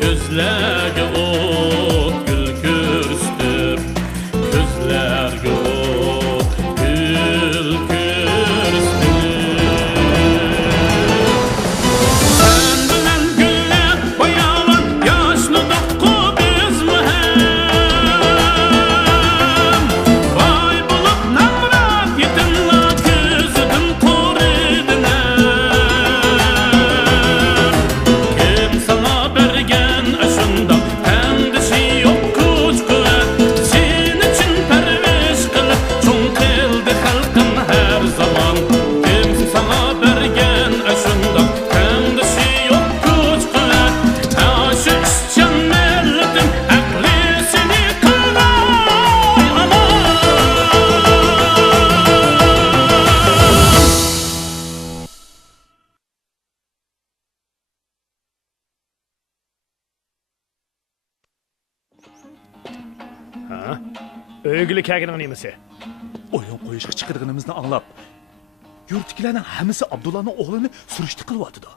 Gözlerge ot gül kürsüdür. Gözlerge ot gül kürsüdür. Sen bilen güller bayalan yaşlı dokku biz mühem. Vay bulup namrak yetinla gözüdün koridinem. Kim sana bergen aşında kendisi yok güç kuvvet. Sen için perviş kılıp çoğun kıldı halkın her zaman. Kim sana bergen aşında kendisi yok güç kuvvet. Aşı işçen milletin akli seni kılay aman. Ha? Ögülü kaginin nemesi? Oyun qo'yishga chiqirganimizni anglab, yurtdagilarning hammasi Abdullahning o'g'lini surishti qilyapti.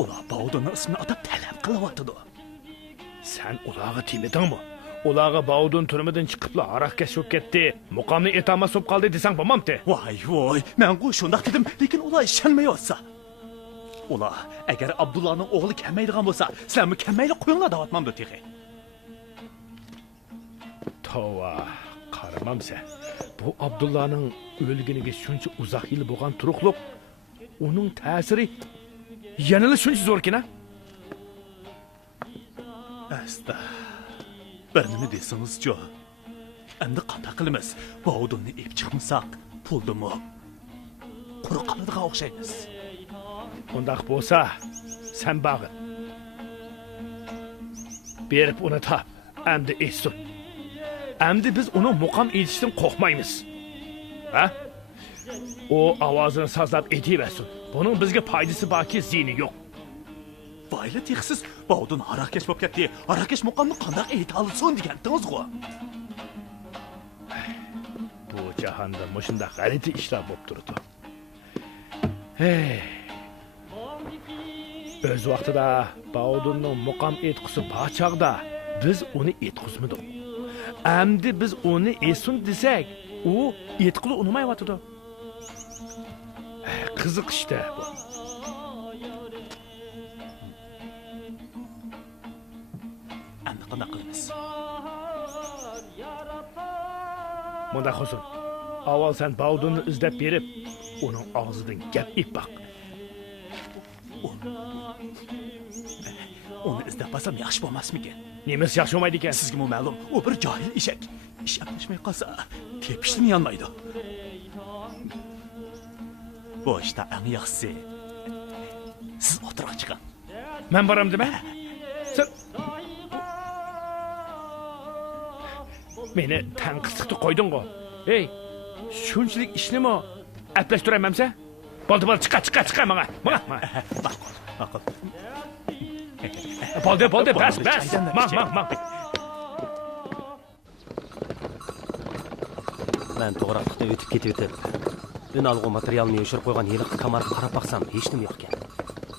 Ular Baudonning ismini atab talab qilyapti. Sen ulağı timedingmi? Ulağı Baudun turmidan chiqibla aroqqa sho'p ketdi. Muqomni etama so'p qoldi desang bo'lmamdi. Voy, men qo'y shundoq dedim, lekin ular ishonmayotsa. Ular agar Abdullahning o'g'li kelmaydigan bo'lsa, sizlarmi kelmayli qo'yinglar deyapman-da tehi. Tova, qaramam sen. Bu Abdullah'ның o'lginiga shuncha uzoq yil bo'lgan turuqliq, uning ta'siri yanada shuncha zo'rkina. Asta. Bir nima desangiz-chi? Endi qanday qilamiz? Baudonni ep chiqmasak, puldimi? Quruq qoladigan o'xshaymiz. Undaq bo'lsa, sen bag'in. Berib uni tap, endi etsin. Endi biz uni muqam etishdan qo'rqmaymiz. Ha? O ovozini sozlab etaversin. Buning bizga foydasi borki, ziyni yo'q. Vayli texsiz Baudon Arakesh bo'lib ketdi. Arakesh muqamni qanday ayta olsin degandingiz-ku. Bu jahonda mushunda g'alati ishlar bo'lib turdi. Hey. O'z vaqtida Baudonning muqam etqusi pochog'da biz uni etqizmadik. Endi biz uni esun desak, u etqili unmayotdi. Qiziq işte bu. Endi qanday qilamiz? Munda Xusun, avval sen Baudonni izlab berib, uning og'zidan gap ip baq. Uni izlab basam yaxshi bo'lmasmikan? Nemasi yaxshi bo'lmaydi ekan? Sizga ma'lum, u bir johil eshak. Ish aplashmay qolsa, tepishdan yonmaydi. Bu ishda eng yaxshisi siz o'tirib chiqing. Men boram dema? Sen meni tanqislikda qo'yding-ku. Ey, shunchalik ishnimi aplashtiraymansa? Bo'ldi, chiqa menga. Ma'qul. Bo'ldi, bas. Mang. Men to'g'rilikda o'tib ketib, unalg'u materialni yoshirib qo'ygan yiliq kamarga qarab baqsam, hech nima yo'q ekan.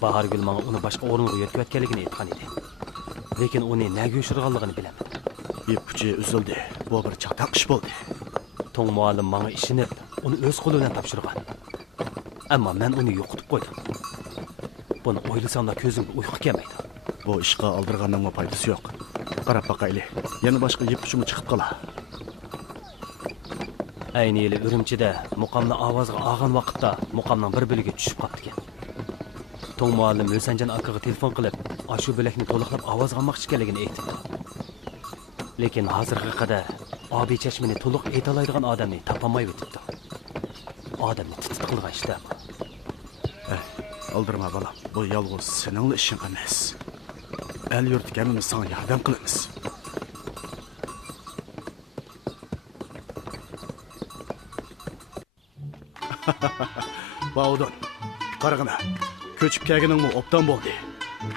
Bahargul menga uni boshqa o'ringa yetkazayotganligini aytgan edi. Lekin uni nega yoshirganligini bilaman. Ip-uchi uzildi. Bu bir chatoq ish bo'ldi. To'ng muallim menga ishinib, uni o'z qo'li bilan topshirgan. Ammo men uni yo'qotib qo'ydim. Buni o'ylasamda ko'zimga uyqu kelmaydi. Bu ishga oldirganning foydasi yo'q. Qarab boqayli. Yana boshqa ip-uchimi chiqib qolar. Ayni yili Urumchida muqamni ovozga olgan vaqtda muqamning bir bo'ligiga tushib qoldi ekan. To'ng muallim O'sanjan akaga telefon qilib, shu bo'lakni to'liqlab ovoz olmoqchi ekanligini aytdi. Lekin hozirga qadar Abi Chashmini to'liq ayta oladigan odamni topolmay o'tibdi. Odamni titit qilgan ishda. Oldirma bolam. Bu yolg'iz sening ishing emas. El yurtga hamimiz sana yordam qilamiz. Baudon, qarag'ina. Ko'chib kelganingmi obdan bo'ldi.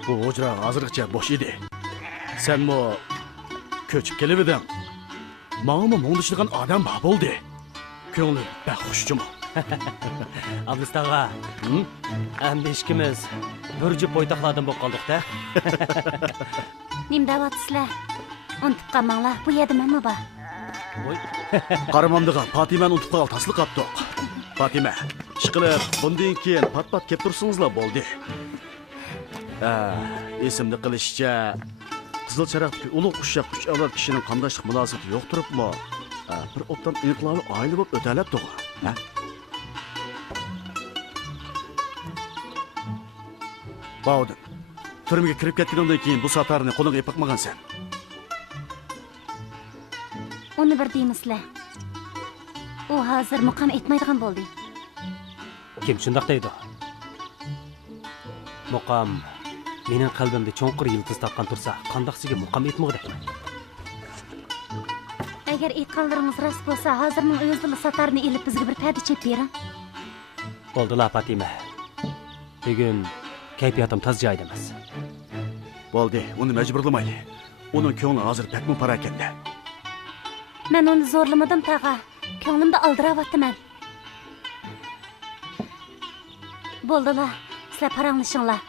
Bu hujra hozirgacha bo'sh edi. Senmi ko'chib kelibding? Ma'lum mo'ndishligan odam bor bo'ldi. Ko'ngli baxushchimi? Abdustağa. Endi ishkimiz bir jup bo'ytoqlardan bo'lib qoldik-da. Nim da'vatsizlar. Unutib qolmanglar, bu yerda men bor. Voy. Qaramamdiga Fatimani unutib qolib tasliq qapdiq. Fatima, ishqilib, bundan keyin pat-pat kelib tursingizlar bo'ldi. Esimni qilishcha, Qizil Charaqdagi ulug' ushshaq uch avlod kishining qandaylik munosabati yo'q turibmi? Bir o'tdan inqilobiy oila bo'lib o'talabdi. Ha? Bavdin, turmaga kirib ketgandan keyin bu satarni qo'lingga yiqmagansan. Uni bir deymizlar. U hozir muqam etmaydigan bo'ldi. Kim shundoq deydi? Muqam mening qalbimda cho'nqir yildiz taqқан tursa, qandoqsiga muqam etmoqdakman. Agar aytganlaringiz rost bo'lsa, hozirning o'zida satarni elib bizga bir payda chep bering. Bo'ldilar Fatima. Bugun kayfiyatim taz joyida emas. Bo'ldi, uni majburlamaydi. Uning ko'ngli hozir pakmi parakanda. Men uni zo'rlamadim tag'a. Ko'nglimda aldiravotman. Bo'ldilar, sizlar paranglashinglar.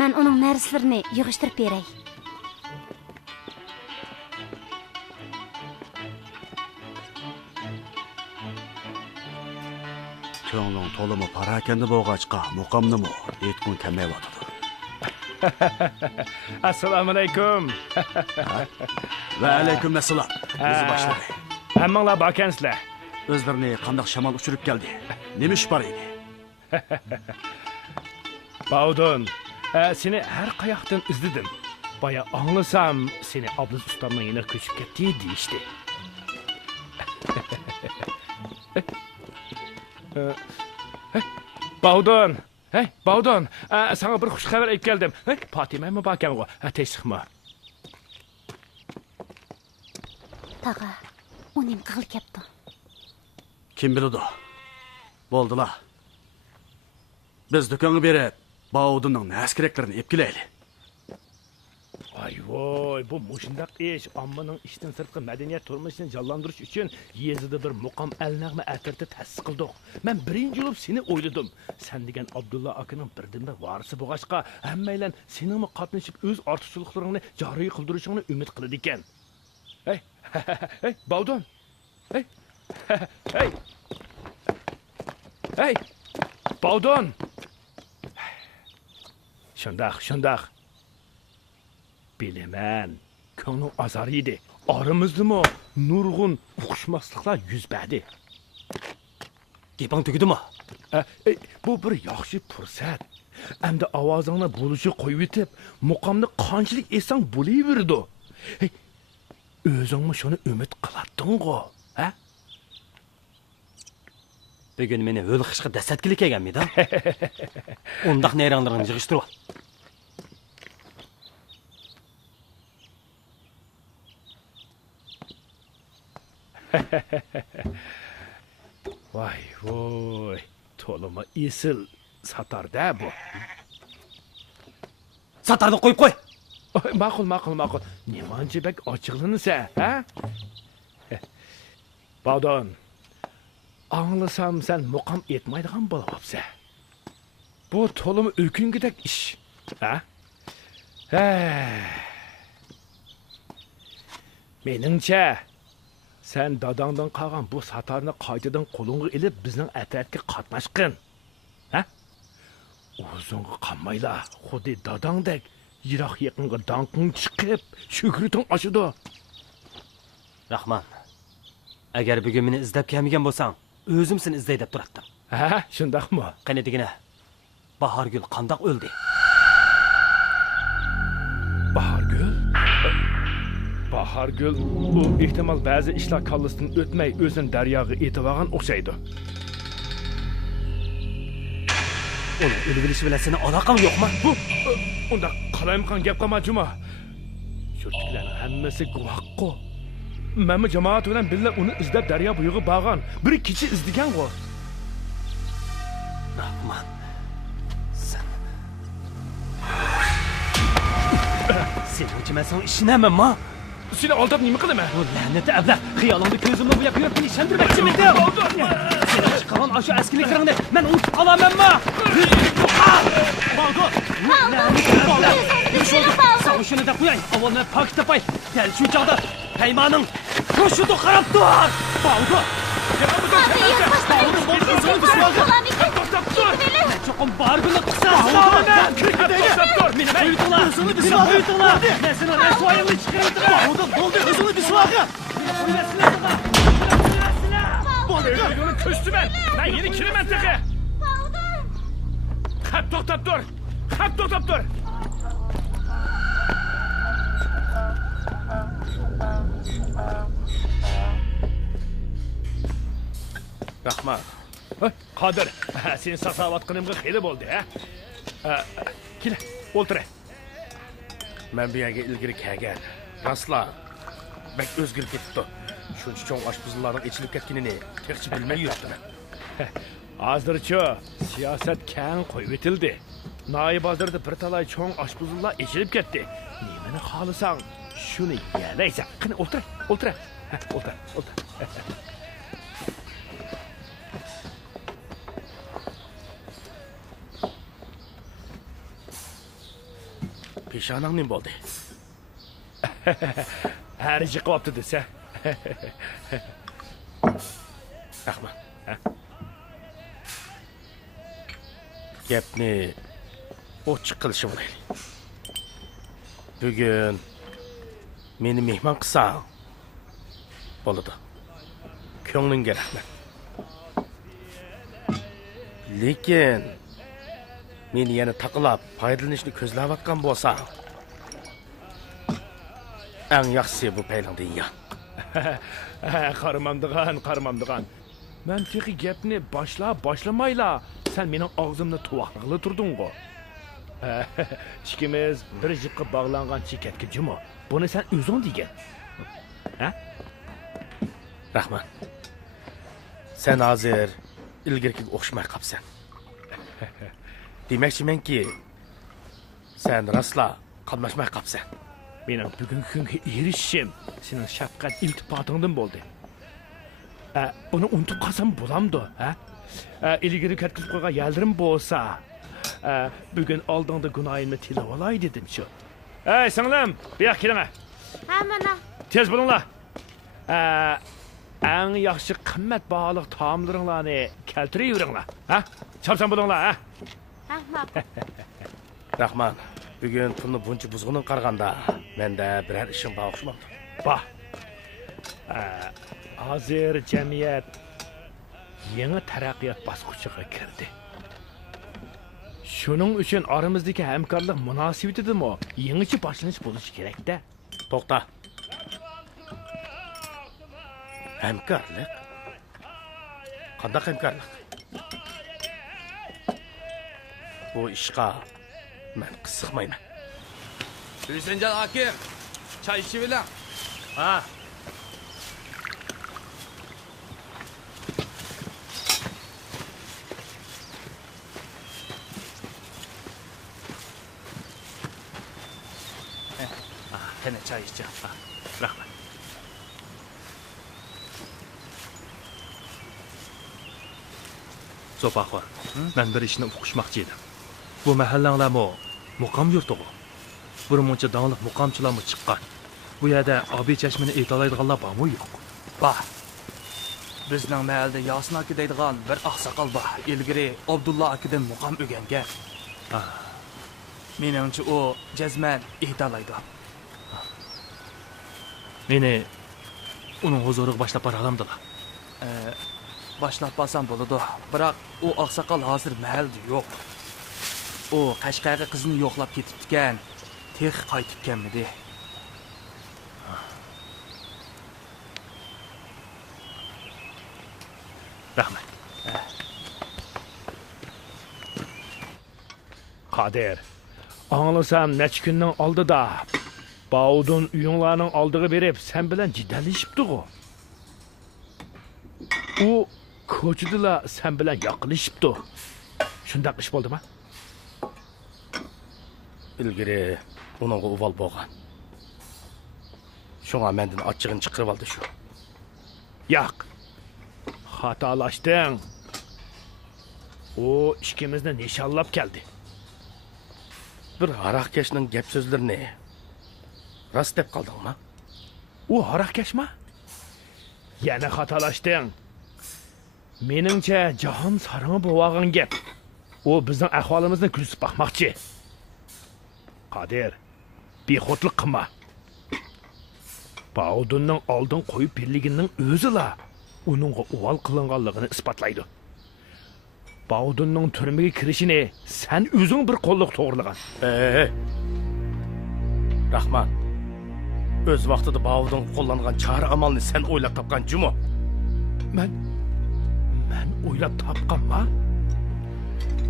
Men uning narslarini yig'ishtirib beray. Ko'ngling to'limi parakanda bo'lg'achqa, muqamnimi aytqun kamayotdi. Assalomu alaykum. Va alaykum assalom. O'zi boshladi. Hammanglar borkansizlar. O'zlarini qandoq shamol uchirib keldi. Nima ish bor edi? Bavdun, seni har qayoqdan izladim. Baya anglasam, seni Abduz ustamning yana ko'chib ketdi deyishdi. Bavdun, Bavdun, sana bir xush xabar aytib keldim. Fatimami borkanmi? Teshikmi? Tag'a, uning qil kepti. Kim biladi? Bo'ldilar. Biz do'konga berib, Bavdunning nas keraklarini ep kelaylik. Voy, bu mushundaq ish ommaning ishdan sirtqi madaniyat turmushini jonlantirish uchun yezida bir muqam alnag'ma atirda ta'sis qildik. Men birinchi bo'lib seni o'yladim. Sen degan Abdulla akaning birdan-bir varisi bo'lg'achqa, hammaylar seningmi qatnashib o'z ortiqchiliklaringni joriy qildirishingni umid qiladi ekan. Hey, Bavdun. Hey, Bavdun. Shundaq. Bilemen, ko'nglim azar edi. Oramizdami nurg'un uqishmasliklar yuz berdi. Gaping tugdimi? Bu bir yaxshi fursat. Endi ovozingni bo'lishi qo'yib etib, muqamni qanchalik esang bo'laverdi. O'zingmi shuni umid qilading-ku, ha? Bugun meni o'l qishqa dasatkilik kelganmidi? Undaq neyranglarini yig'ishtirib. Voy, to'lima esil satarda bu. Satarni qo'yib qo'y. Ma'qul. Nemanchi bak ochiqlansa, ha? Bavdon, anglasam sen muqam etmaydigan bo'libsa. Bu to'lima o'kingidek ish, ha? Meningcha sen dadangdan qolgan bu satarni qaytadan qo'lingga ilib bizning atrofga qatnashqin. Ha? O'zingga qolmaylar, xuddi dadangdek yiroq yaqinga danqing chiqib, shukriting oshidi. Rahman. Agar bugun meni izlab kelmagan bo'lsang, o'zim seni izlay deb turatdim. Ha, shundaqmi? Qani degina. Bahorgul qandoq o'ldi? Bahargül, bu ehtimal ba'zi ishlar kallasidan o'tmay o'zini daryoga etib olgan o'xshaydi. Uni o'lib bilishi bilan seni aloqang yo'qmi? Unda qalaymiqan gap qilma Juma. Yurtliklarning hammasi guvoh-ku. Menmi jamoat bilan birga uni izlab daryo bo'yiga borgan, bir kecha izlagan-ku. Rahman. Sen uchun sen ishinamanmi? Seni aldab nima qilaman? Bu la'nati ablah xiyolingni ko'zimni bo'yab yuribni ishontirmoqchimidi? Çıkaran aşı eskiliklerini ben unutub qalamanmı? Baldo! Sana şunu da qo'yay. Avval men pak tapay. Dal shu chog'da Paymaning qo'shidi qarab tur. Baldo! Çoxum bargını qısasın. Meni buyurdular. Meni buyurdular. Men seni rəsvayını çıxırdım. Baldo, bo'ldi, o'zini bismillah. Öldürgünün köstü ben yeni kirimen tıkı. Kalk toktap dur. Kalk toktap dur. Rahman, Kadir, senin sasavatqınımga xeyli bo'ldi, ha? Kela, o'ltir. men bu yerga ilgari kelgan. Rasla, bak o'zgarib ketdi. Shuncha cho'ng oshpuzlarning ichilib ketganini texchi bilmay yuribdi. Hozircha siyosat keng qo'yib etildi. Noibozorda bir talay cho'ng oshpuzlar ichilib ketdi. Nimani xohlasang, shuni yelaysan. Qani o'ltir, o'ltir. O'ltir, o'ltir. Peshonang nim bo'ldi? Harichi qopti desa. Rahman. Gapni ochiq qilishim kerak. Bugun meni mehmon qilsang bo'ladi. Ko'nglingga rahmat. Lekin meni yana taqilab foydalanishni ko'zlayotgan bo'lsang, eng yaxshisi bu paylangda yan. Qarimamdigan. Men texi gapni başlamayla sen mening og'zimni tuvoqlig'li turding-ku. Ikkimiz bir jiqqa bog'langan chekatga jimo. Buni sen o'zing degan. Ha? Rahman. Sen hozir ilgirkiga o'xshamay qolsan. Demakchimanki, sen rasla qatnashmay qolsan. Mening bugungi kunga erishishim sening shafqat iltifotingdan bo'ldi. Buni unutib qolsam bo'lamdi, ha? Ilgari katkizib qo'ygan yaldirim bo'lsa, bugun oldingda gunohimni tilab olay dedim-chu. Ey, singlim, bu yoqqa keling. Ha, mana. Tez bo'linglar. Eng yaxshi qimmat baholiq taomlaringlarni keltiraveringlar, ha? Chopsan bo'linglar, ha? Ha, ma'qul. Rahman, bugun pulni buncha buzg'unin qaraganda menda biror ishim bor o'xshamadi. Bak, hozir jamiyat yangi taraqqiyot bosqichiga kirdi. Shuning uchun oramizdagi hamkorlik munosabatidami yangicha boshlanish bo'lishi kerak-da. To'xta. Hamkorlik? Qanday hamkorlik? Bu ishqa men qiziqmayman. Hüseyncan Hakim, çay içi bilen. Ha, Qani çay içeceğim. Rahmat. So'paxon, men bir ishni o'qishmoqchi edim. Bu mahallanglarmi muqam yurtig'i. Bir muncha donglik muqamchilarmi chiqqan. Bu yerda obi chashmini aytolaydiganlar bormi yo'q? Bak, bizning mahallada Yasin aka deydigan bir oqsoqol bor. Ilgari Abdulla akadan muqam o'rgangan. Menimcha u jazman aytolaydi. Meni uning huzuriga boshlab bora olamdilar. Başlap basam bo'ladi. Biroq u oqsoqol hozir mahallada yo'q. U Qashqarga qizini yo'qlab ketibdi-kan. Tex qaytib kelmadi. Rahmat. Qadir, anlasam necha kunning oldida Baudun uyinglarning oldiga berib, sen bilan jiddalashibdi-ku. U ko'chada sen bilan yoqilishibdi. Shundaq ish bo'ldimi? Ilgari uningga uval bo'lgan. Shunga mendan ochig'ini chiqarib oldi shu. Yo'q. Xatolashding. O ikkimizni nishonlab keldi. Bir aroqkashning gap so'zlarini rost deb qoldingmi? U aroqkashmi? Yana xatolashding. Meningcha jahon sarangi bo'lgan gap. O bizning ahvolimizni kuzatib baxmoqchi. Qodir, bexotlik qilma. Baudunning oldin qo'yib berligining o'zi-la uningga uvol qilinganligini isbotlaydi. Baudunning turmaga kirishini sen o'zing bir qo'lliq to'g'rilagan. Rahman, o'z vaqtida Baudun qo'llangan chora amalni sen o'ylab topgan jumo. Men o'ylab topganma?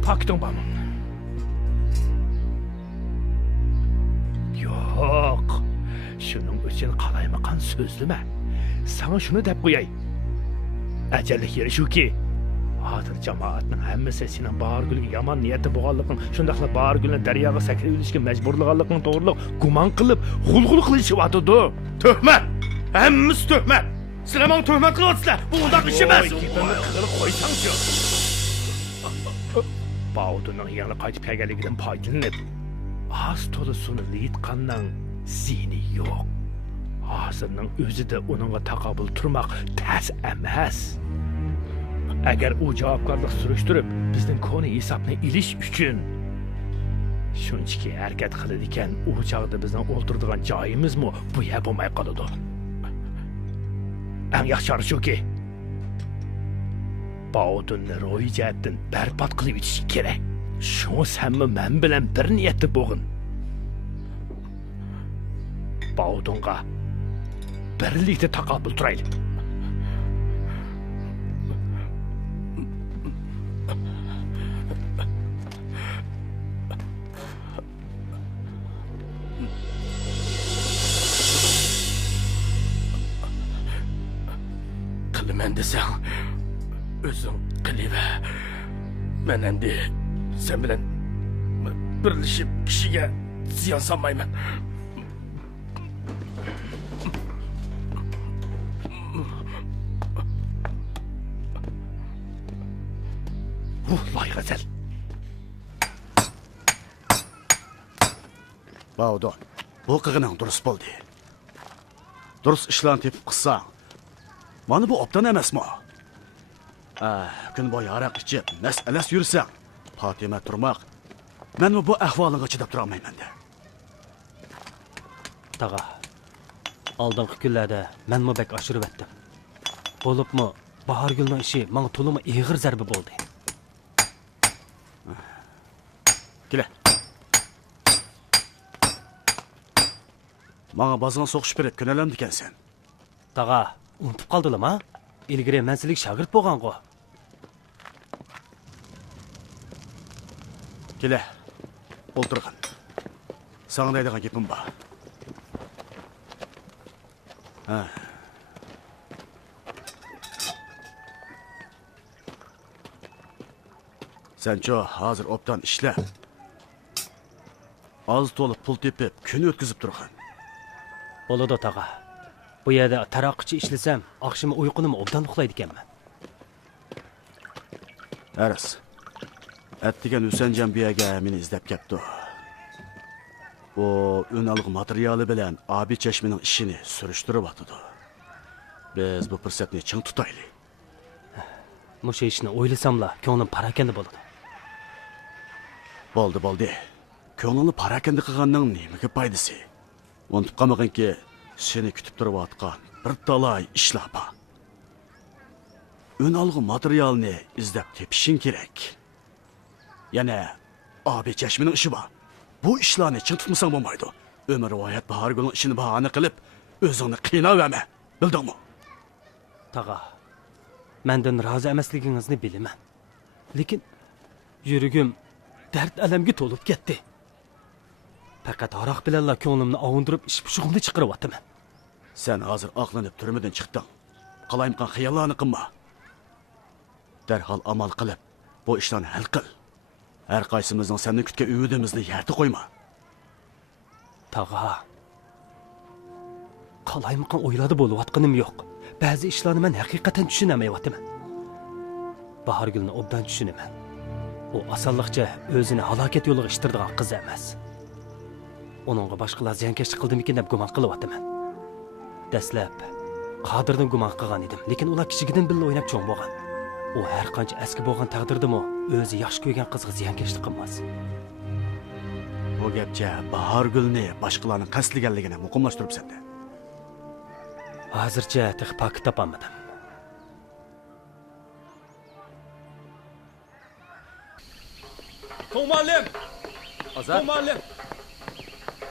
Pakting bormi? Yo'q. Shuning uchun qalaymiqan so'zlama. Sana shuni deb qo'yay. Ajallik yeri shuki, hozir jamoatning hammasi sening Bahorgulga yomon niyati bo'lganliging, shundaqla Bahorgulni daryoga sakrab o'tishga majburlaganliging to'g'riliq gumon qilib, xulxul qilishyapti. Tuhmat! Hammasi tuhmat! Sizlar menga tuhmat qilyapsizlar. Bu undaq ish emas. Gapimni qilib qo'ysang-chi. Baudunning yana qaytib kelganligidan foydalanib, az to'la suni litqandan zini yo'q. Hozirning o'zida uningga taqobil turmoq tas emas. Agar u javobgarlik surishtirib, bizning koni hisobni ilish uchun shunchaki harakat qiladi ekan, u chog'da bizning o'ltiradigan joyimizmi bu yer bo'lmay qoladi. Eng yaxshi shuki, Baudunni ro'yijatdan barbod qilib yetish kerak. Shu senmi men bilan bir niyatda bo'lg'in. Baudunga birlikda taqobil turaylik. Qilaman desang, o'zing qilaver. Men endi sen bilan birlashib kishiga ziyon solmayman. Voy g'azal. Baudun, bu qilganing durust bo'ldi. Durust ishlarni tepib qilsang, mana bu obdan emasmi? Kun bo'yi aroq ichib, mas'alas yursang, Fatima turmoq, men bu ahvolingga chidab tura olmayman-da. Taga, oldingi kunlarda men bek oshirib etdim. Bo'libmi, Bahorgulning ishi menga to'limi ig'ir zarba bo'ldi. Kela. Menga bozg'in so'qish berib kunalamdi ekansan. Taga, unutib qoldingmi? Ilgari men sizlik shogird bo'lgan-ku. Kela. O'ltirgin. Sana deydigan gapim bor. Sencho hozir obdan ishlab, oz to'lib pul tepib, kun o'tkazib turgan. Bo'ladi taga. Bu yerda taraqqiychi ishlasam, oqshimi uyqunim obdan uxlaydi ekanman. Aras. Atdigan Husanjon biyaga meni izlab kelibdi. O o'nalg'i materiali bilan Abi Chashmining ishini surishtirib atdi. Biz bu fursatni ching tutaylik. Musha ishni o'ylasamla, ko'nglim parakanda bo'ladi. Bo'ldi. Ko'ngilni parakanda qilganning nimaga foydasi? Unutib qolmag'inki, seni kutib turayotgan bir talay ishlar bor. O'nalg'i materialni izlab tepishing kerak. Yana Abi Chashmining ishi bor. Bu ishlarni ching tutmasang bo'lmaydi. Umr rivoyat Bahorgulning ishini bahona qilib, o'zingni qiynaverma. Bildingmi? Taga, mendan rozi emasligingizni bilaman. Lekin yuragim dard alamga to'lib ketdi. Faqat aroq bilanla ko'nglimni ovundirib, ish pushug'imni chiqaryapman. Sen hozir aqlanib turmadan chiqding. Qalayimqan xayollarni qilma. Darhol amal qilib, bu ishlarni hal qil. Her qaysimizning seni kutgan ümidimizni yerda qo'yma. Taga, qalaymiqan o'yladi bo'layotganim yo'q. Ba'zi ishlarni men haqiqatan tushunmayapman. Bahargulni obdan tushunaman. U osonlikcha o'zini halokat yo'liga ishtirdigan qiz emas. Uningga boshqalar ziyonkashlik qildimikin deb gumon qilyapman. Dastlab Qodirdan gumon qilgan edim, lekin ular kichigidan birga o'ynab cho'ng bo'lgan. U har qancha eski bo'lgan taqdirdami, o'zi yaxshi ko'rgan qizga ziyonkashlik qilmas. Bu gapcha Bahargulni boshqalarning qasdlaganligini muqimlashtiribsan-da. Hozircha tiq pak topolmadim. To'ng muallim! Azat,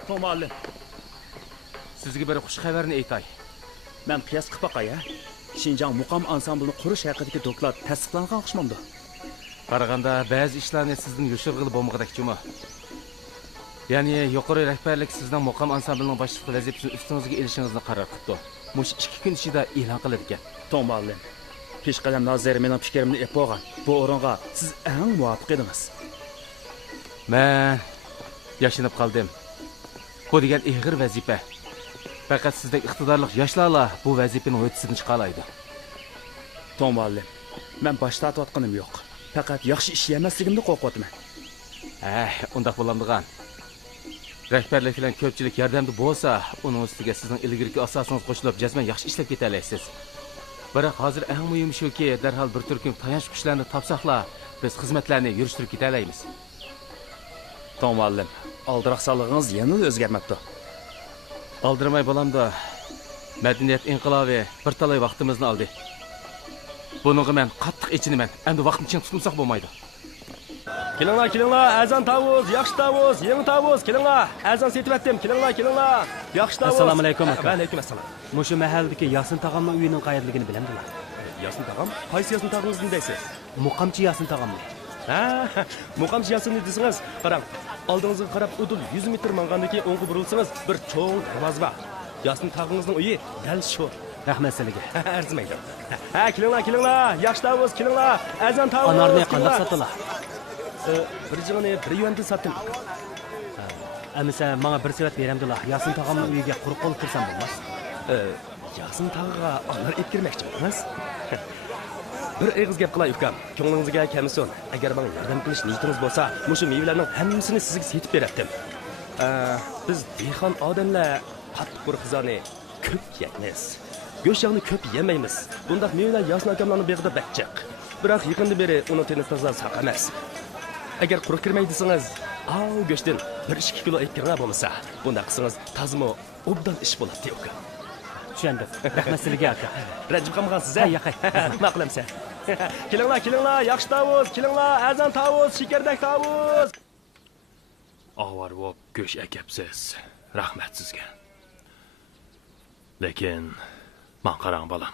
To'ng muallim. sizga bir xush xabarni aytay. Men qiyos qilib boqay. Xinjiang muqam ansamblini qurish haqidagi doklad tasdiqlangan o'xshamdi. Qaraganda ba'zi ishlarni sizdan yoshirg'ili bo'lmag'idakchimi? Ya'ni yuqori rahbarlik sizdan muqam ansamblining boshliq vazifasini ustingizga elishingizni qaror qildi. Mush 2 kun ichida e'lon qilib ekan. To'ng muallim. Peshqadam nazir mening fikrimni ep bo'lgan. Bu o'ringa siz eng muvofiq edingiz. Men yashinib qoldim. Bu degan ig'ir vazifa. Faqat sizdek iqtidorli yoshlarla bu vazifaning o'tisidan chiqa oladi. To'ng muallim. Men bosh tortayotganim yo'q. Faqat yaxshi ishlamasligimni qo'rqyapman. Undaq bo'lamdigan. Rahbarlik bilan ko'pchilik yordamda bo'lsa, uning ustiga sizning ilgirki asosingiz qo'shilib, jazman yaxshi ishlab keta olasiz. Biroq hozir eng muhimi shuki, darhol bir turkum tayanch kuchlarni topsaqla, biz xizmatlarni yurishtirib keta olamiz. To'ng muallim, aldiroqsonligingiz yana o'zgarmabdi. Aldırmay bo'lamdi. Madaniyat inqilobi bir talay vaqtimizni oldi. Buningga men qattiq echinaman. Endi vaqtni chin tutmasak bo'lmaydi. Kelinglar, azon tavuz, yaxshi tavuz, yangi tavuz, kelinglar. Azon setyaptim, kelinglar. Yaxshi tavuz. Assalomu alaykum aka. Va alaykum assalom. Mushu mahalladagi Yasin tog'amning uyining qayerligini bilamdilar? Yasin tog'am? Qaysi Yasin tog'ingizni deysiz? Muqamchi Yasin tog'amni. Muqamchi Yasinni desangiz, qarang. Oldingizga qarab udul 100 metr mangandan keyin o'ngga burilsangiz, bir cho'ng darvoza bor. Yasin tog'ingizning uyi dal shu. Rahmat sizlarga. Arzimaydi. Kelinglar, yaxshi tavuz, kelinglar. Azon tavuz. Anarni qanday sotdilar? Bir jig'ini 1 yuandan sotdim. Amisa menga bir savat beramdilar. Yasin tog'amning uyiga quruq qo'l kirsam bo'lmas. Yasin tog'iga anar etkirmoqchi emas. Bir eg'iz gap qilay ukam. Ko'nglingizga kelmasin. Agar menga yordam qilish niyatingiz bo'lsa, mushu mevlarning hammasini sizga setib berardim. Biz dehqon odamlar qattiq qo'rqizani ko'p yeymiz. Go'sht yog'ni ko'p yemaymiz. Bundaq mevlar Yasin akamlarning beg'ida bakchiq. Biroq yaqinda beri uni teni tozalab saq emas. Agar quruq kirmay desangiz, go'shtdan 1-2 kilo aytgan bo'lmasa, bundaq qilsangiz tazmo obdan ish bo'ladi ukam. Tushundim. Rahmat sizlarga aka. Rajib qilmagansiz a? Yaqay. Ma'qulamsan. Kelinglar, yaxshi tavuz, kelinglar, azon tavuz, shikardak tavuz. Avar bo'lib go'sht akapsiz. Rahmat sizga. Lekin men qarang bolam.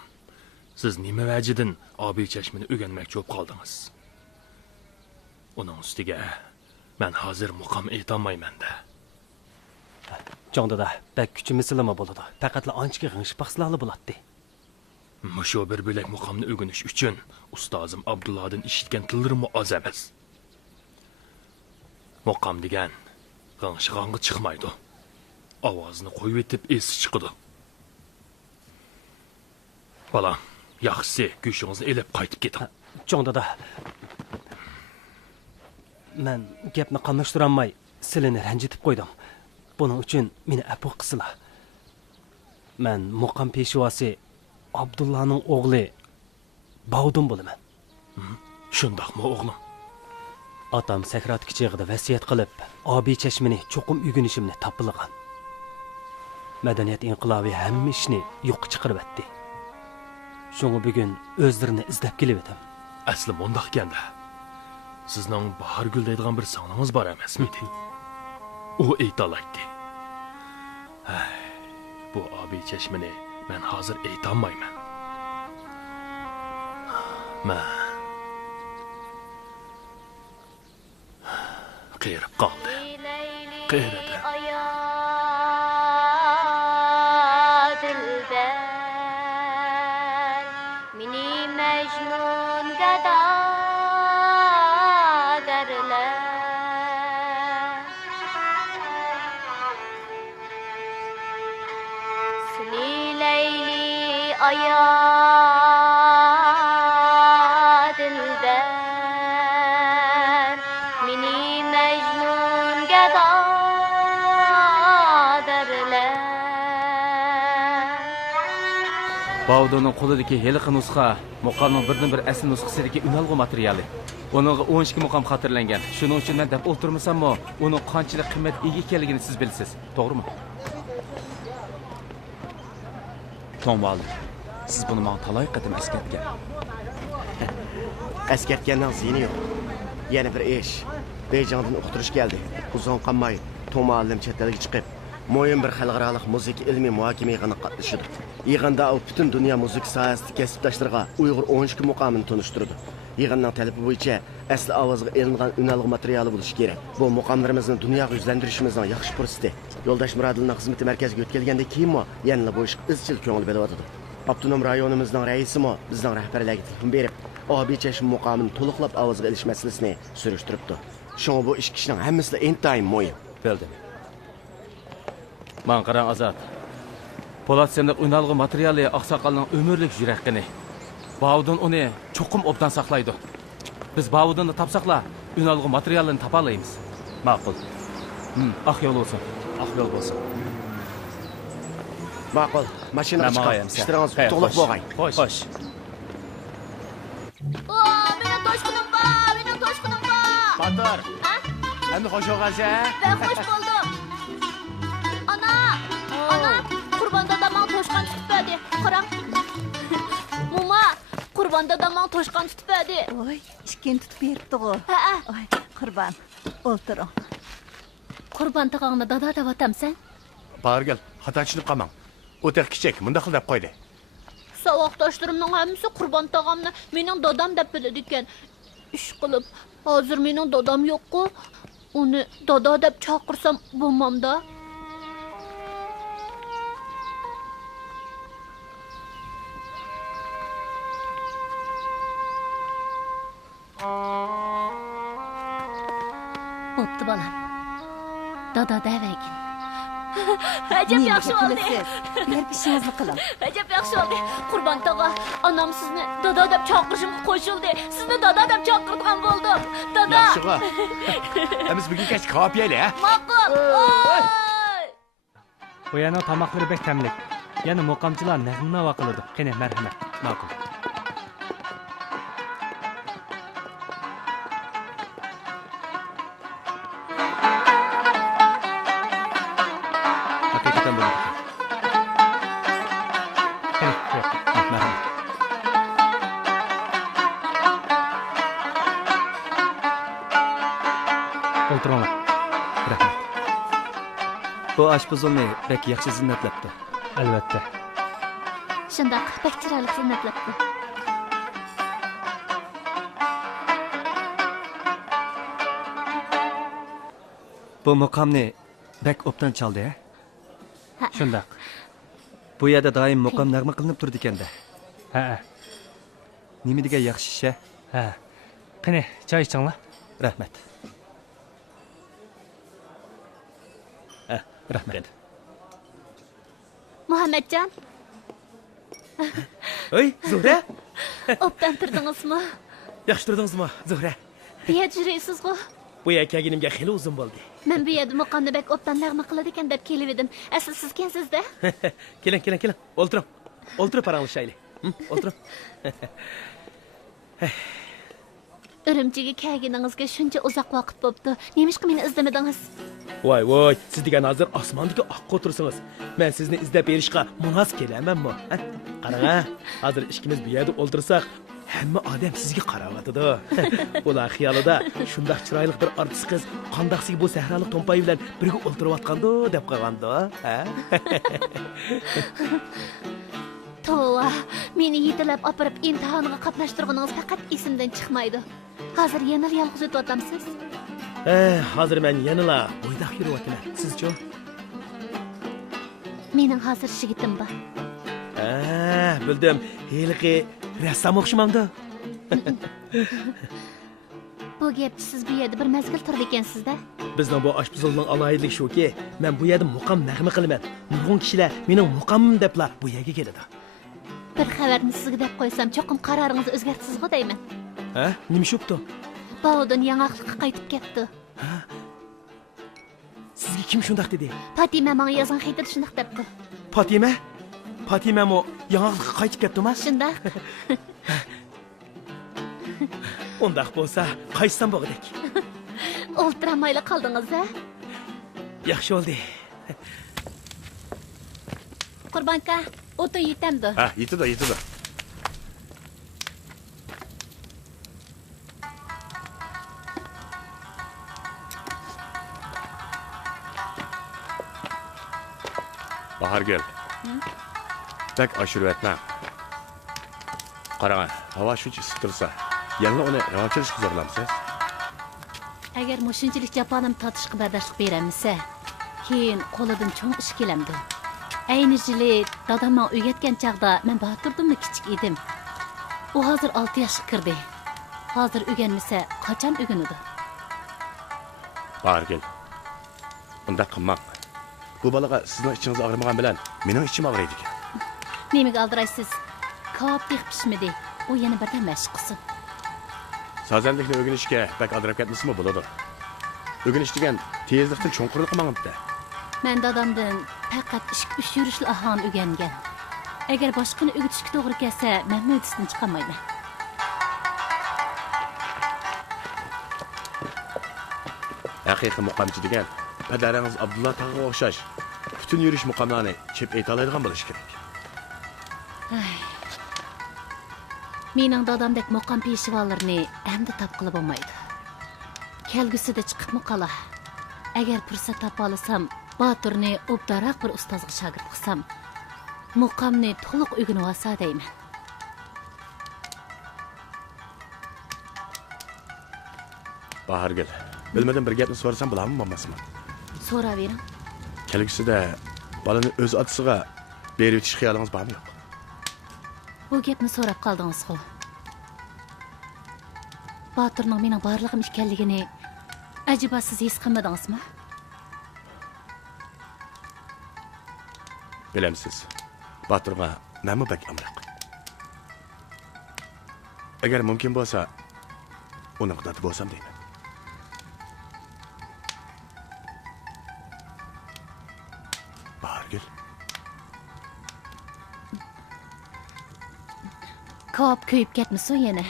Siz nima vajidan obi chashmini o'rganmoqchi bo'lib qoldingiz? Uning ustiga men hozir muqam aytolmayman-da. Jonda bak kuchimiz silama bo'ladi. Faqatla anchga g'ingshib baxslarli bo'ladi. Mushu bir bo'lak muqamni o'rganish uchun ustozim Abdullohdan eshitgan tillarim oz emas. Muqam degan g'ingshig'onga chiqmaydi. Ovozini qo'yib etib esi chiqadi. Bolam, yaxshisi go'shingizni elib qaytib keting. Jonda men gapni qamashtirolmay sizlarni ranjitib qo'ydim. Buning uchun meni afv qilsizlar. Men muqam peshvosi Abdullohning o'g'li Bavdun bo'laman. Shundaqmi o'g'lim? Otam sakrat kichig'ida vasiyat qilib, obi chashmini cho'qim o'rganishimni topilgan. Madaniyat inqilobi hamma ishni yo'q chiqarib etdi. Shunga bugun o'zlarini izlab kelibdim. Asli mundaq ekanda. Sizning Bahargul deydigan bir singlingiz bor emasmidi? U aytalaydi. Bu obi chashmini men hozir aytolmayman. Qirib qoldi. Qiridi. Mini Mecnun gada derler. Seni Leyli aya dilde Bavudonun qo'lidagi heliqi nusxa muqomning birdan-bir asl nusxasidagi unalg'u materiali. Uningga 12 muqom xotirlangan. Shuning uchun men deb o'ltirmasammi, uning qanchalik qimmat ega ekanligini siz bilasiz. To'g'rimi? To'ng'allim, siz buni menga talay qatim eskartgan. Eskartgandan ziyni yo'q. Yana bir ish. Beyjingdan o'qitirish keldi. Uzun qolmay To'ng'allim chet elga chiqib, mo'yin bir xalqaro musiqa ilmiy muhokama yig'inida qatnashdi. Yig'inda u butun dunyo musiqa sohasida kasbdoshlarga Uyg'ur 12 muqomini tanishtirdi. Yig'inning talabi bo'yicha asli ovozga elingan unalg'i materiali bo'lishi kerak. Bu muqomlarimizni dunyoga yuzlantirishimizning yaxshi fursati. Yo'ldosh Murodilning xizmat markaziga o'tkazgandan keyinmi, yana bu ishga izchil ko'ngil berayotdi. Avtonom rayonimizning raisimi bizning rahbarlarga telefon berib, Obichash muqomini to'liqlab ovozga elish masalasini surishtiribdi. Shunga bu ish kishining hammasida intayin mo'yin. Bildim. Man qarang Azat. Polat sendiq unalg'i materiali oqsoqolning umrlik yuraqqini. Bavudon uni cho'qim obdan saqlaydi. Biz Bavudonni topsaqla, unalg'i materialini topa olamiz. Ma'qul. Oq yo'l bo'lsin. Oq yo'l bo'lsin. Ma'qul. Mashinaga chiqing. Ishtiringiz to'liq bo'lg'ay. Xo'sh. Mening toshqinim bor, mening toshqinim bor. Batar. Endi xo'sh o'g'aza. Ben hoş buldum. Ana, Qurban dadamın toshqan tutib berdi. Qarang. Muma, Qurban dadamın toshqan tutib berdi. Oy, ishken tutib beribdi-ku. Ha. Oy, Qurban, o'tiring. Qurban tog'angni dada deb atamsan? Bargel, xato tushunib qolmang. O'ta kichik, bunda xil deb qo'ydi. Savoqdoshlarimning hammasi Qurban tog'amni mening dadam deb biladi ekan. Ish qilib, hozir mening dadam yo'q-ku. Uni dada deb chaqirsam bo'lmamda. Bo'pti bolam. Dada davagin. Ajab yaxshi oldi. Berib ishingizni qiling. Ajab yaxshi oldi. Qurban tog'a, onam sizni dada deb chaqirishimga qo'shildi. Sizni dada deb chaqirgan bo'ldim. Dada. Yaxshi-ku. Biz bugun kech qolib yeylik, ha? Ma'qul. Bu yana tamoqlari bek tamlik. Yana muqamchilar nag'ma qiladi. Qani marhamat. Ma'qul. Hakikaten böyle. Merhaba. O'tiringlar. Rahmat. Bu oshpazolni bek yaxshi zinnatlabdi. Albatta. Shundoq, pek chiroyli zinnatlabdi. Bu muqomni bek obdan chaldi, ha? Shundoq. Bu yerda doim muqom nag'ma qilinib turdi ekanda. Ha. Nima degan yaxshi ish, Ha. Qani, choy ichinglar. Rahmat. Rahmat. Muhammadjon, Oy, Zuhra. obdan turdingizmi? Yaxshi turdingizmi, Zuhra? Bu yerda yuraysiz-ku. Bu kelganimga xeyli uzun bo'ldi. Men bu yerda muqomni bek obdan lag'ma qiladi ekan deb kelib edim. Asl siz kensiz-da. Keling. O'ltiring. O'ltirib paranglashaylik. O'ltiring. Urumchiga kelganingizga shuncha uzoq vaqt bo'libdi. Nemishqa meni izlamadingiz? Voy, siz degan hozir osmondagi oqqa o'tirsangiz, men sizni izlab berishga munosib kelamanmi? Qarang, hozir ikkimiz bu yerda o'ltirsak, hamma odam sizga qarayotidi. Ular xiyolida shundoq chiroyli bir artist qiz qandoqsiga bu sahrolik to'mpay bilan birga o'ltirayotgandi deb qo'ygandi, ha? Tova, meni yetilab opirib imtihoniga qatnashtirganingiz faqat esimdan chiqmaydi. Hozir yana yolg'iz o'tyapsiz? Hozir men yanala bo'ydoq yuryapman. Siz-chi? Mening hozir shigitim bor. Bildim. Heliqi rassom o'xshamamdi. Bu gapni siz bu yerda bir mazgil turdi ekansiz-da. Bizning bu oshpazolning aloyidligi shuki, men bu yerda muqam nag'ma qilaman. Nurg'un kishilar mening muqamim deblar bu yerga keladi. Bir xabarni sizga deb qo'ysam, cho'qim qaroringizni o'zgartisiz-ku deyman. Ha? Nima shubdi? Bavudon yangiqlikqa qaytib ketdi. Sizga kim shundoq dedi? Fatima menga yozgan xatida shundoq debdi. Fatima? Fatima'mo yang'ilga qaytib ketdimi? Shunda Undaq bo'lsa, qaytsam bo'g'dak. o'ltiramayla qoldingiz-a? Yaxshi oldi. Qurbonka, o'tin yetamdi. Ha, yetidi. Bahargul. Tak aşırı etme. Qarang, havo shuncha isib tursa, yana uni revanchilishga zorlamsiz? Agar mushunchalik japonim tatishga bardoshlik beramisa, keyin qo'lidan cho'ng ish kelamdi. Ayni yili dadamning uyga yetgan chaqda men Boturdimni kichik edim. U hozir 6 yoshga kirdi. Hozir o'rganmasa, qachon o'rganadi? Bahargul. Unda qilmang. Bu balaga sizning ichingiz og'rimagan bilan mening ichim og'riydi. Nimaga aldiraysiz? Kop pishmidi. U yana birdan mashq qilsin. Sazanlikni o'rganishga bak aldirab ketmasmi bo'ladi? O'rganish degan tezlikdan cho'nqurlik qilmangda. Men dadamdan faqat 2-3 yurishli ahvon o'rgangan. Agar boshqani o'rgatishga to'g'ri kelsa, men mo'jizdan chiqamayman. Haqiqiy muqamchi degan padaringiz Abdulla tog'ga o'xshash butun yurish muqamlarni chep ayta oladigan bo'lish kerak. Mening dadamdek muqam peshvolarni endi topqilib bo'lmaydi. Kelgusida chiqibmi qola. Agar fursat topa olsam, Boturni obdaroq bir ustozga shogird qilsam, muqamni to'liq o'rganib olsa deyman. Bahargul, bilmadim bir gapni so'rasam bo'ladimi, bo'lmasmi? So'ravering. Kelgusida balani o'z otasiga berib o'tish xiyolingiz bormi yo'q? Bu gapni so'rab qoldingiz-ku. Boturning mening borlig'im ekanligini ajiba siz his qilmadingizmi? Bilamsiz. Boturga nima bak amroq. Agar mumkin bo'lsa, uni qudati bo'lsam deyman. Bahargul. Kop kuyib ketmisin yana.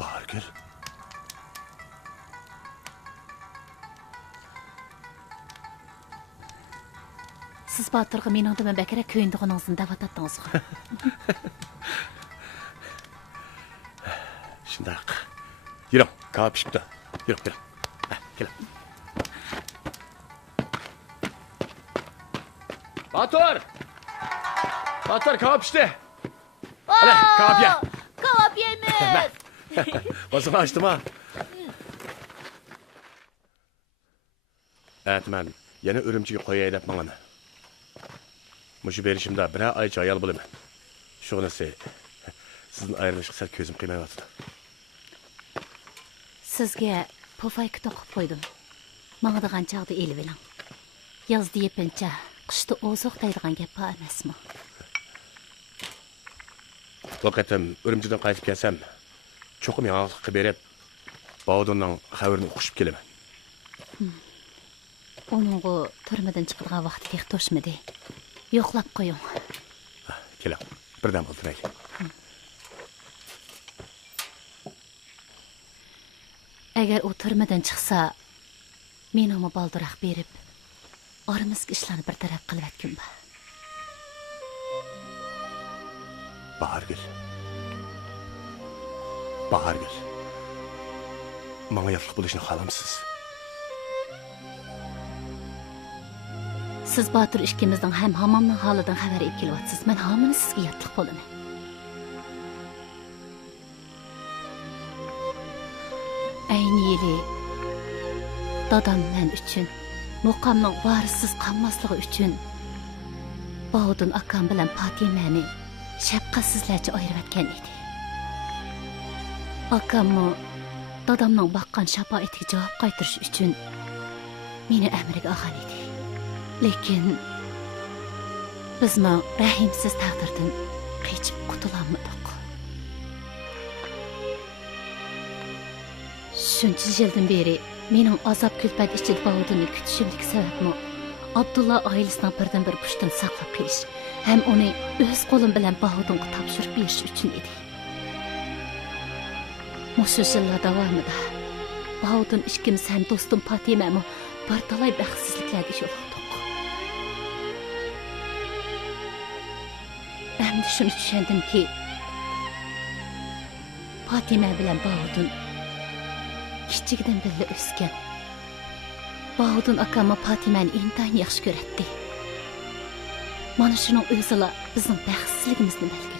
Bahargul. Siz Boturga mening nima bakara kuyindig'ingizni da'vat etdingiz-ku. Shundaq. Yuring, kop pishibdi. Yuring. Keling. Batur kop pishdi. Ana, kop ye. Kop yemiz. Bosini ochdimi? Atman, yana Urumchiga qo'yay deb mangana. Mushu berishimda bir oy ayol bo'laman. Shug'inasi sizning ayrilishga sal ko'zim qiymayapti. Sizga pufayka to'qib qo'ydim. Mangadigan chaqda elib eling. Yozda yepincha, qishda oziq deydigan gap bor emasmi? Bu qatam Urumchidan qaytib kelsam, cho'qim yangilik berib, Bovdonning xabarini o'qishib kelaman. Onungu turmadan chiqadigan vaqti tek to'shmadi. Yo'qlab qo'ying. Keling, birdan o'tiraylik. Agar u turmadan chiqsa, men uni baldiroq berib, oramizga ishlarni bir taraf qilib atgimba. Bahargul. Menga yaxshi bo'lishni xohlamsiz? Siz Botur ikkimizning ham hammamning holidan xabar olib kelyapsiz. Men hammani sizga yotliq bo'laman. Ayni yili dadam men uchun muqamning varisiz qolmasligi uchun Bovdon akam bilan Fatimani shafqatsizlarcha ayirib atgan edi. Akamni dadamning baqqan shafoatiga javob qaytarish uchun meni amriga olgan edi. Lekin bizmi rahimsiz taqdirdan qechib qutulolmadik. Shuncha yildan beri Mening azob kulfat ichida Bahudinni kutishimdagi sababmi Abdulla oilasining birdan bir pushtini saqlab qilish ham uni o'z qo'lim bilan Bahudinga topshirib berish uchun edi. Mushu yillar davomida Bahudin ikkimiz ham do'stim Fatimami bir talay baxtsizliklarga yo'liqdik. Endi shuni tushundimki, Fatima bilan Bahudin kichikdan birga o'sgan. Bahudin akam Fatimani intayin yaxshi ko'radi. Mana shuning o'zila bizning baxtsizligimizni belgilagan.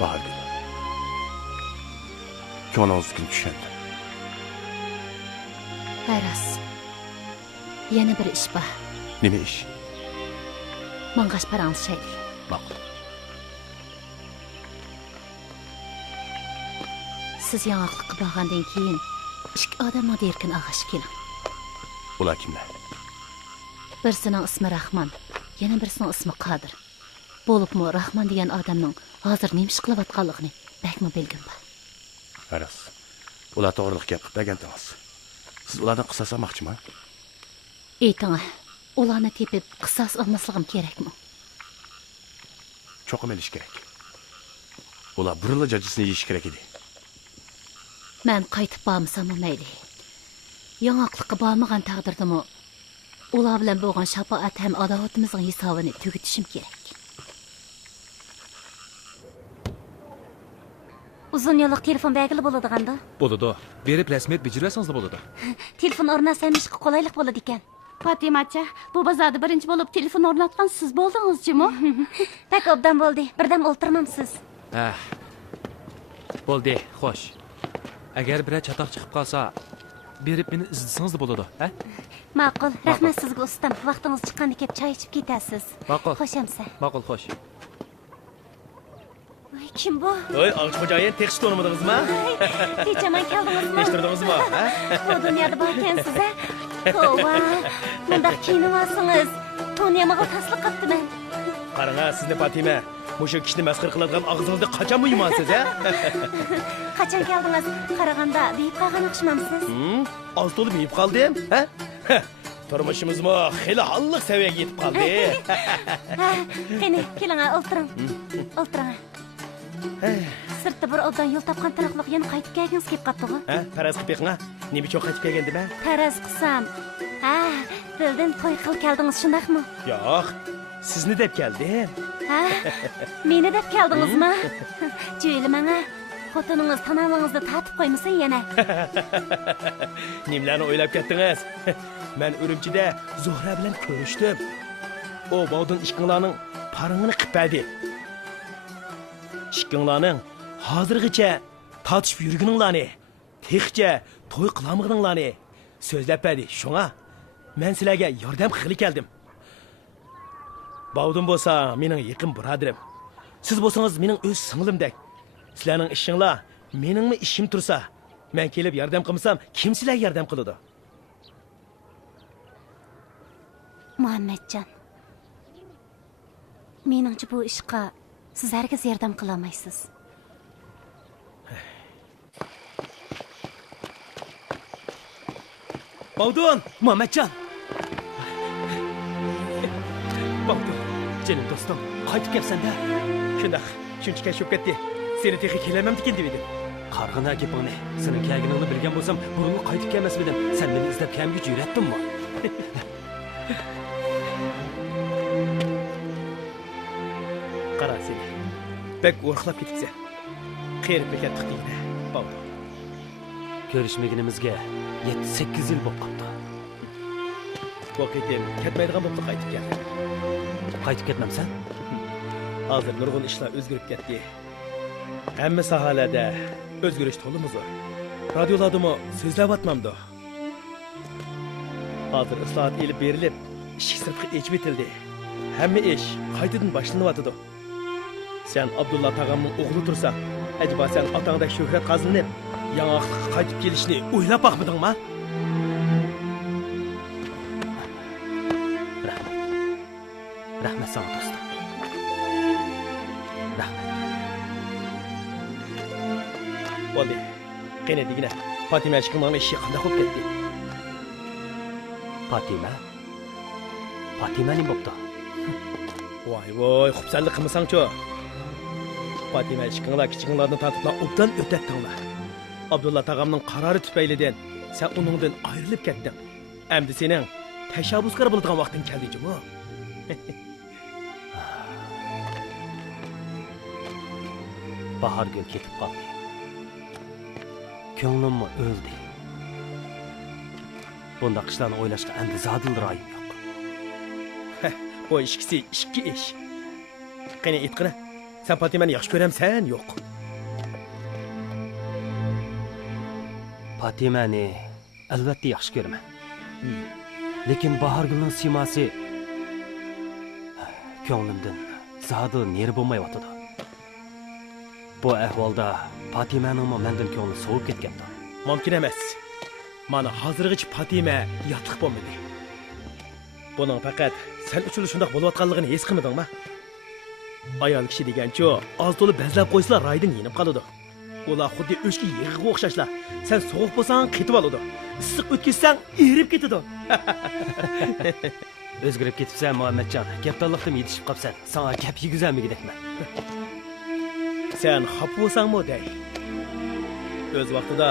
Bahargül. Ko'nglingizni tushundim. Haras. Yana bir ish bor. Nima ish? Mangash parangiz shayli. Ma'qul. Siz yangilikqa borgandan keyin ikki odamni erkin og'ash keling. Ular kimlar? Birisining ismi Rahmon, yana birisining ismi Qodir. Bo'libmi Rahmon degan odamning hozir nima ish qilayotganligini bakmi bilgim bor. Haras. Ular to'g'riliq gap qilgandingiz. Siz ulardan qisos olmoqchimi? Ayting, ularni tepib qisos olmasligim kerakmi? Cho'qim elish kerak. Ular burilla jajisini yeyish kerak edi. Men qaytib bormasam mayli. Yangilikqa bormagan taqdirdami ular bilan bo'lgan shafoat ham adovatimizning hisobini tugatishim kerak. Uzun yo'lliq telefon belgili bo'ladi-ganda. Bo'ladi. Berib rasmiyat bijirasangiz bo'ladi. Telefon o'rnatsam ishga qulaylik bo'ladi ekan. Fatimacha, bu bozorda birinchi bo'lib telefon o'rnatgan siz bo'ldingizmi? Tak obdan bo'ldi. Birdan o'ltirmamsiz. Bo'ldi, xo'sh. Agar biror chatoq chiqib qolsa, berib meni izlasangiz bo'ladi, ha? Ma'qul. Rahmat sizga ustam. Vaqtingiz chiqqanda kelib choy ichib ketasiz. Ma'qul. Xo'shamsa. Ma'qul, xo'sh. Kim bu? Oy, Ağaç Xo'jayin tekst to'nimadingizmi? Kechaman keldingizmi? Eshitirdingizmi? Bu dunyoda bor ekansiz, ha? Tova. Bundaq kiyinib Toniyamaga tasliq qilibdiman. Qarang, sizni Fatima, mushu kishini masxir qiladigan og'zingizni qachon yumasiz, ha? Qachon keldingiz? Qaraganda deyib qolgan o'xshamamsiz? Oz to'lib yeyib qoldim, ha? Turmushimizmi xili halliq saviyaga yetib qoldi. Qani, keling, o'tiring. O'tiring. Sirtda bir odam yo'l topgan tiniqliq yana qaytib kelgingiz kelib qoldi-ku. Faraz qilib beqing'a. Nima uchun qaytib kelgandima? Faraz qilsam. Bildim, to'y qil keldingiz, shundaqmi? Yo'q, sizni deb keldim. Meni deb keldingizmi? Jo'yli menga xotiningiz tanavingizni tatib qo'ymasin yana. Nimlarni o'ylab ketdingiz? Men Urumchida Zuhra bilan ko'rishdim. O Bahudin ishqinglarning paringini qilib İşkinlarning hozirgacha tatishib yurguninglarni, texcha to'y qilamaganinglarni so'zlab berdi. Shunga men sizlarga yordam qilib keldim. Bahudin bo'lsa mening yaqin birodarim. Siz bo'lsangiz mening o'z singlimdek. Sizlarning ishinglar meningmi ishim tursa, men kelib yordam qilmasam, kim sizlarga yordam qiladi? Muhammadjon. Meningcha bu ishqa siz hargiz yordam qila olmaysiz. Bahudin, Muhammadjon. Bahudin, canım do'stim, qaytib kelsan-da. Shundaq, shuncha kashib ketdi. Seni texi kelamam degan dedim. Qarg'ina gapingni. Sening kelganingni bilgan bo'lsam, burunga qaytib kelmasmidim. Sen meni izlab kelmga jur'atdingmi? Qara seni. Bek o'rqlab ketibsan. Qerib bekatdik deydi. Bahudin. Ko'rishmaganimizga 7-8 yil bo'lib qoldi. Vaqitim ketmaydigan bo'lib qaytib keldi. Qaytib ketmamsan? Hozir nurg'un ishlar o'zgarib ketdi. Hamma sohalarda o'zgarish to'limi zo'r. Radiolardami so'zlayapmanmi? Hozir islohot elib berilib, ishik sirtqi echib etildi. Hamma ish qaytadan boshlanyapti. Sen Abdulla tag'amning o'g'li tursan, acaba sen otangdek shuhrat qazanib, Yanaqlıqqa qaytib kelishni o'ylab baqmidingmi? Rahmat sana do'stim. Rahmat. Bo'ldi. Qani degina. Fatima chiqimning ishi qanday bo'lib ketdi? Fatima nima bo'pti? Voy, xubsanlik qilmasang-chi. Fatima chiqinglar kichiklarni tatiblar obdan o'tatdinglar. Abdulla tağamning qarori tufaylidan sen uningdan ayrilib ketding. Endi sening tashabbuskor bo'ladigan vaqting keldi-jimi? Bahargul ketib qoldi. Ko'nglimmi o'ldi. Bunda qishlarni o'ylashga endi zodil royim yo'q. Bu ikki ish. Qani aytqina. Sen Fatimani yaxshi ko'ramsan, yo'q? Fatimani albatta yaxshi ko'raman. Lekin Bahargulning siymosi ko'nglimdan zodil neri bo'lmayotdi. Bu ahvolda Fatimaning mendan ko'ngli sovib ketgandi. Mumkin emas. Mana hozirgacha Fatima yotliq bo'lmadi. Buning faqat sen uchun shunday bo'layotganligini his qilmadingmi? Ayol kishi deganchi, oz to'lib bazlab qo'ysalar raydan yenib qoladi. Ular xuddi o'chki yig'iga o'xshashlar. Sen sovuq bo'lsang qetib oladi. Issiq o'tkazsang erib ketadi. O'zgarib ketibsan Muhammadjon. Kaptanlikdan yetishib qolsan. Sana gap yegizamigidekman. Sen xafa bo'lsangmi dey. O'z vaqtida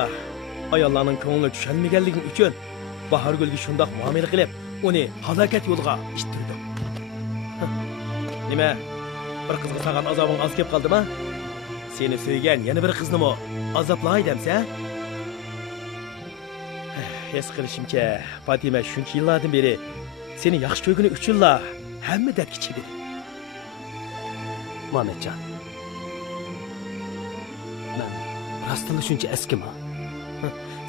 ayollarning ko'ngli tushunmaganliging uchun Bahargulga shundoq muomala qilib, uni halokat yo'liga ittirdi. Nima? Bir qizga faqat azobing oz kelib qoldimi? Seni sevgan yana bir qiznimi azoblay demsa? His qilishimcha, Fatima shuncha yillardan beri seni yaxshi ko'rgani uchunla hamma deb kichidi. Muhammadjon. Men rostini shuncha eskimi?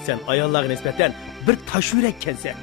Sen ayollarga nisbatan bir tash yurak ekansan.